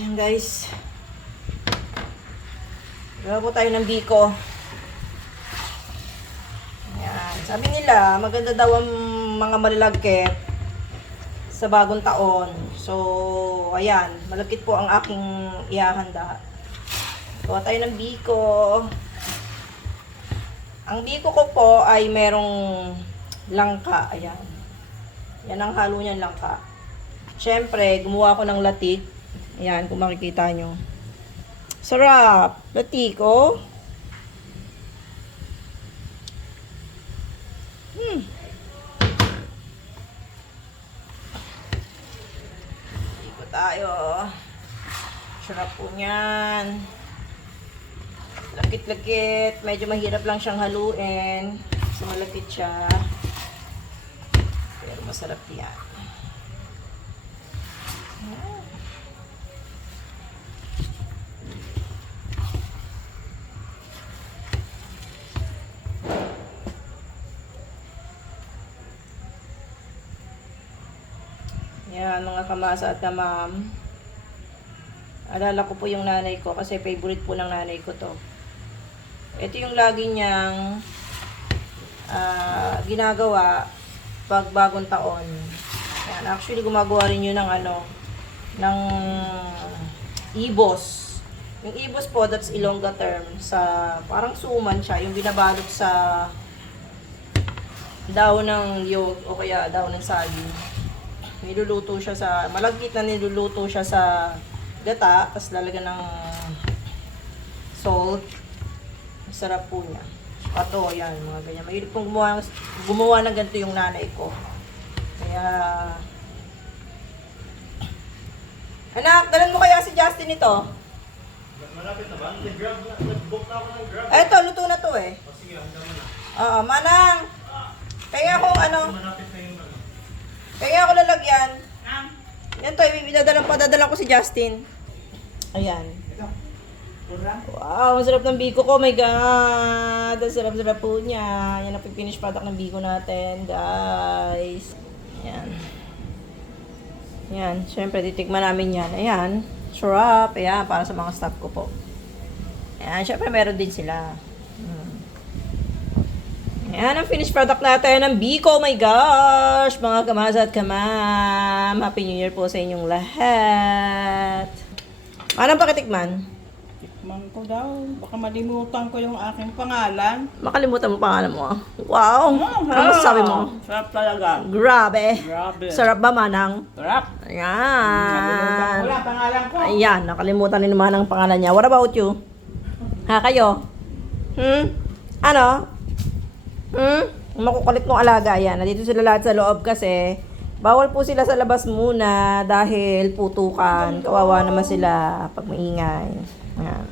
Ayan guys. Gawa po tayo ng biko. Ayan. Sabi nila, maganda daw ang mga malalagkit sa bagong taon. So, ayan. Malagkit po ang aking ihahanda. Gawa tayo ng biko. Ang biko ko po ay merong langka. Ayan. Yan ang halo niyan, langka. Siyempre, gumawa ko ng latik. Ayan, kung makikita nyo. Sarap. Latik, oh. Iko tayo. Sarap po niyan. Lakit-lakit. Medyo mahirap lang siyang haluin. Kasi malakit siya. Pero masarap yan. Yan, mga kamasa at kamam. Alala ko po yung nanay ko kasi favorite po ng nanay ko to. Ito yung lagi niyang ginagawa pag bagong taon. Yan, actually gumagawa rin yun ng ng ibos. Yung ibos po, that's Ilongga term. Parang suman siya, yung binabalot sa daw ng yog o kaya daw ng saging. Niluluto siya malagkit na niluluto siya sa gata, tapos lalagyan ng salt. Sarap po niya. Pato, yan, mga ganyan. Mahilig pong gumawa ng ganito yung nanay ko. Kaya, anak, dalan mo kaya si Justin ito? Malapit na ba? Nag-book na ako ng Grab. Eto, luto na to eh. O sige, handa mo na. Oo, manang. Kaya akong Malapit na yung ano. kaya ako lalagyan. Yan to, dadalan ko si Justin. Ayan. Wow, ang sarap ng biko ko. Oh my God. Ang sarap-sarap po niya. Yan ang finish product ng biko natin, guys. Ayan. Ayan. Siyempre, titikman namin yan. Ayan. Sarap. Ayan, para sa mga staff ko po. Ayan, siyempre meron din sila. Ayan ang finished product natin ng biko. Oh my gosh! Mga kamasa at kamam. Happy New Year po sa inyong lahat. Anong pakitikman? Tikman ko daw. Baka malimutan ko yung aking pangalan. Makalimutan mo pangalan mo. Wow! Ano masasabi mo? Sarap talaga. Grabe! Grabe. Sarap ba, Manang? Sarap. Ayan. Wala pangalan ko. Ayan, nakalimutan ni Manang ang pangalan niya. What about you? Ha, kayo? Ano? Makukulit mong alaga yan. Nandito sila lahat sa loob kasi bawal po sila sa labas muna dahil putukan. Kawawa naman sila pag maingay. Ayan.